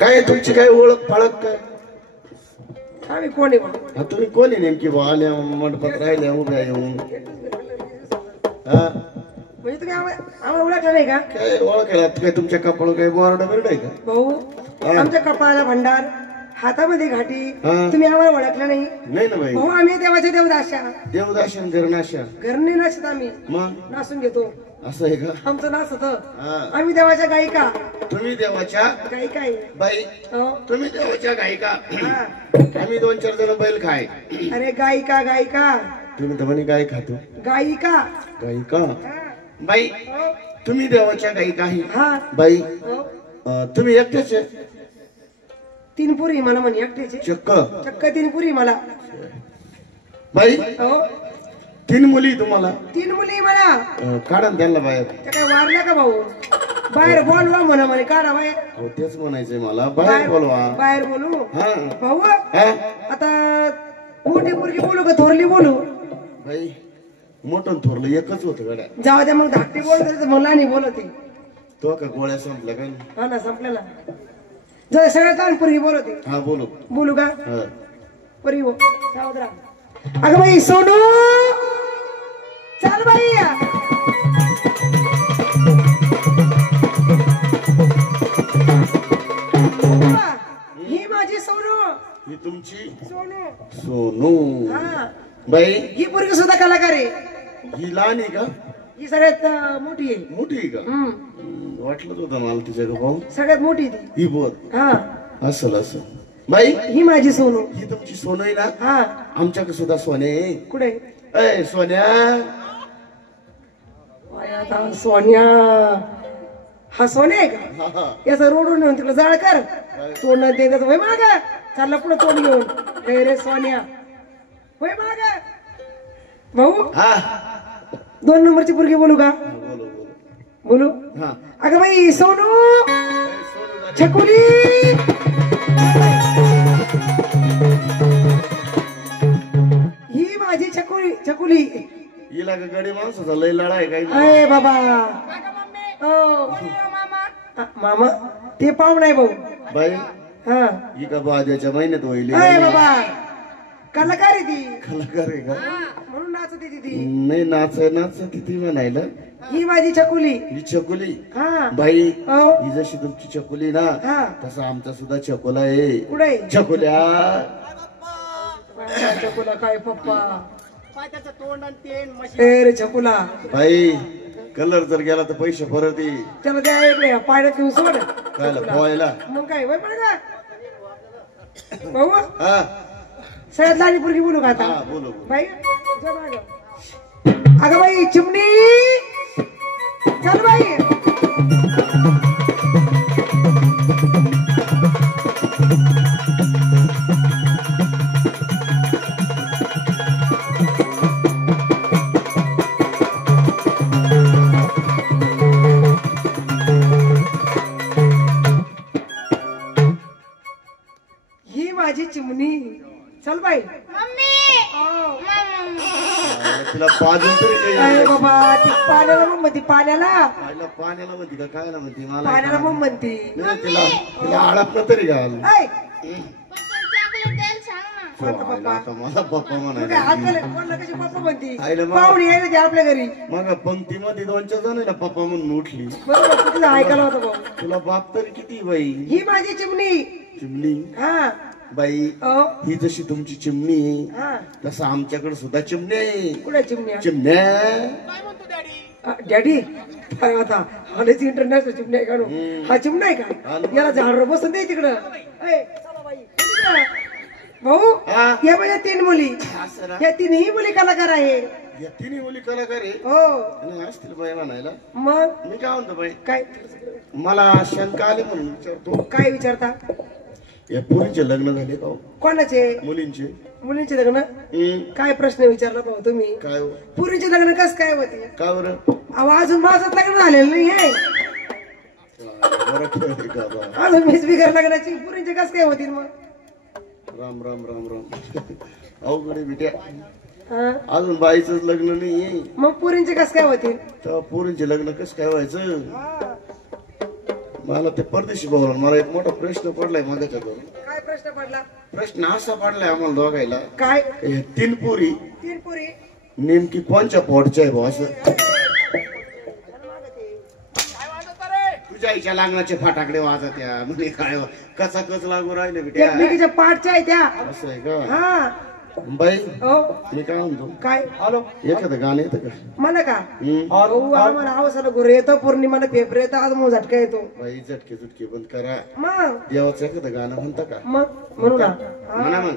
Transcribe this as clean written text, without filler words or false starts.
काय तुमची काय ओळख पाळख काय? आम्ही कोण आहे बा? तुम्ही कोणी नेमकी आल्या मंडपात राहिल्या उभ्या येऊन? हा म्हणजे तुम्ही आम्हाला ओळखलं नाही का? काय ओळखायला काय तुमच्या कपाळ काय बोर्ड बिर्ड आहे का? भाऊ आमच्या कपाळाला भंडार, हातामध्ये घाटी, तुम्ही आम्हाला ओळखलं नाही? नाही ना बाई. भाऊ आम्ही देवाच्या देवदाशा. देवदाशन घरनाशा घरने नाचत आम्ही, मग नाचून घेतो. असं आहे का? आमचं नाच होतं. आम्ही देवाच्या गायिका. तुम्ही देवाच्या गायिका आहे बाई. हो. तुम्ही देवाच्या गायिका. हा. आम्ही 2-4 जण बैल खाय. अरे गायिका गायिका. तुम्ही तर म्हणे काय खातो? गायिका. गायिका हा. बाई. हो. तुम्ही देवाच्या गायिका आहे हा. बाई. हो. तुम्ही एकटेच आहे? 3 पुरी मला म्हणे एकट्याचे. चक्क चक्क 3 पुरी मला. बाई. हो. 3 मुली तुम्हाला? 3 मुली मला. काढा त्यांना बाहेर. त्या काय वारल्या का भाऊ? बाहेर बोलवा म्हणा म्हणे, काढा बाहेर. हो तेच म्हणायचंय मला, बाहेर बोलवा. बाहेर बोलू हा भाऊ. हा आता मोठी मुलगी बोलू का थोरली बोलू? बाई मोठं थोरलं एकच होतं गड्या. जाऊ द्या मग, धाकटी बोलत मला नाही बोलते. तो का गोळ्या संपल्या काय? हा ना संपलेला. जर सगळ्यात लहान पोरगी बोलते. हा बोलू. बोलू का? हा पोरगी हो सावध राहा. अगं बाई सोनू, चल बाई. ही माझी सोनू. ही तुमची सोनू. सोनू. हा. बाई ही पोरगी सुद्धा कलाकार आहे. ही लहान आहे का? ही सगळ्यात मोठी आहे. मोठी आहे का? वाटलंच होतं मला तिच्या का पाहून. सगळ्यात मोठी ती. ही बोल. हा. असल असं. बाई ही माझी सोनू. ही तुमची सोनू आहे ना? हा. आमच्याकडे सुद्धा सोने आहे. कुठे? अय सोन्या. आता सोन्या. हा सोन्या आहे का? हा हा. याचा रोडून नेऊन तिकडे जाळ कर. तोंड ते वय माग चालला पुढे तोंड घेऊन. हे रे सोन्या वय माग. भाऊ हा 2 नंबरची पोरगी बोलू का? बोलो बोलो. बोलू. हा अगं बाई सोनू. सोनू झाली. छकुली. ही माझी छकुली. छकुली. हिला का गडी माणसाचा लय लढा आहे काही? अय बाबा. मामा ते पाहुण आहे भाऊ. बाई हा. ही का बाजाच्या महिन्यात होईल? अय बाबा कलाकार आहे ती. कलाकार आहे का? म्हणून नाचते ती. नाही नाच ती म्हणायला. ही माझी छकुली. ही चकुली. हा. बाई हो. ही जशी तुमची चकुली ना हा. तसा आमचा सुद्धा चकोला आहे. कुठे? चकुल्या. छकुला काय पप्पा? ए रे छकुला. बाई कलर जर गेला तर पैसे परत ये. त्याला द्या इकडे पाण्यात घेऊन सोड. काय पोहायला? मग काय वय पडा भाऊ. हा सगळ्यात लहान पोरगी बोलू का आता? हा बोलो बोलो. बाई जा मागं. अगं बाई चिमणी. चल बाई. ही माझी चिमणी. चल बाई. तिला पाजून तरी अरे काही बाबा ती पाण्याला मग म्हणती. पाण्याला पाण्याला म्हणते का काय ना म्हणते मला? पाण्याला मग म्हणती. नाही, तिला आळापलं तरी घाल. ऐ, आता मला पप्पा तू काय म्हणायला. हात घाले कोणाला कशी पप्पा म्हणती? आईला मग- पाहुणे आहे ना ती आपल्या घरी. मग पंक्तीमध्ये 2-4 जण आहे ना पप्पा म्हणून उठली. बरोबर तू तिला ऐकायला होतं भाऊ. तुला बाप तरी किती बाई? ही माझी चिमणी. चिमणी. हा. बाई अहो. ही जशी तुमची चिमणी आहे हा. तसं आमच्याकडे सुद्धा चिमणी आहे. कुठे चिमण्या? चिमण्या. डॅडी काय आता आलेच इंटरनॅशनल चिमण्या आहे का? हा चिमणा आहे का? याला झाड बसून दे तिकडं. ऐ, चला बाई. भाऊ हा. या माझ्या 3 मुली. असं ना? या 3ही मुली कलाकार आहे. या तिन्ही मुली कलाकार आहे. हो. आणि असतील बाई म्हणायला. मग मी काय म्हणतो बाई, काय मला शंका आली म्हणून विचारतो. काय विचारता? या पोरीचे लग्न झाले का हो? कोणाचे? मुलींचे. मुलींचे लग्न? काय प्रश्न विचारला भाऊ तुम्ही? काय हो? पुरीचे लग्न कस काय होते? का बरं? अहो अजून माझं लग्न झालेलं नाही आहे. बरं ठेवले का बा? अजून मीच बिगर लग्नाची. पुरीचे कस काय होतील मग? राम राम राम राम. अवघडे बिट्या. हा? अजून बाईचंच लग्न नाही मग पुरींचे कस काय होतील? तेव्हा पोरींचे लग्न कसं काय व्हायचं? मला ते परदेशी बोलून मला एक मोठा प्रश्न पडलाय मागाच्या दोन. काय प्रश्न पडला? प्रश्न असा पडलाय आम्हाला दोघायला, काय? हे 3 पोरी तीन पुरी नेमकी कोणच्या पोटच्या आहे भाऊ असं? तुझ्या आईच्या लागण्याचे फाटाकडे वाजत या म्हणजे काय कचा कच लागू राहिले बेट्या. एकमेकीच्या पाठच्या आहे त्या. असं आहे का हा बाई? हो मी काय म्हणतो, काय? हॅलो एखादं गाणं येतं का? मला का? हम्म. आम्हाला आवासाला गुरु येतो, पौर्णिमाला पेपर येतो, आज मग झटका येतो. बाई झटके झुटके बंद करा. मग देवाचं एखादं गाणं म्हणता का? मग म्हणू ना. म्हणा मग.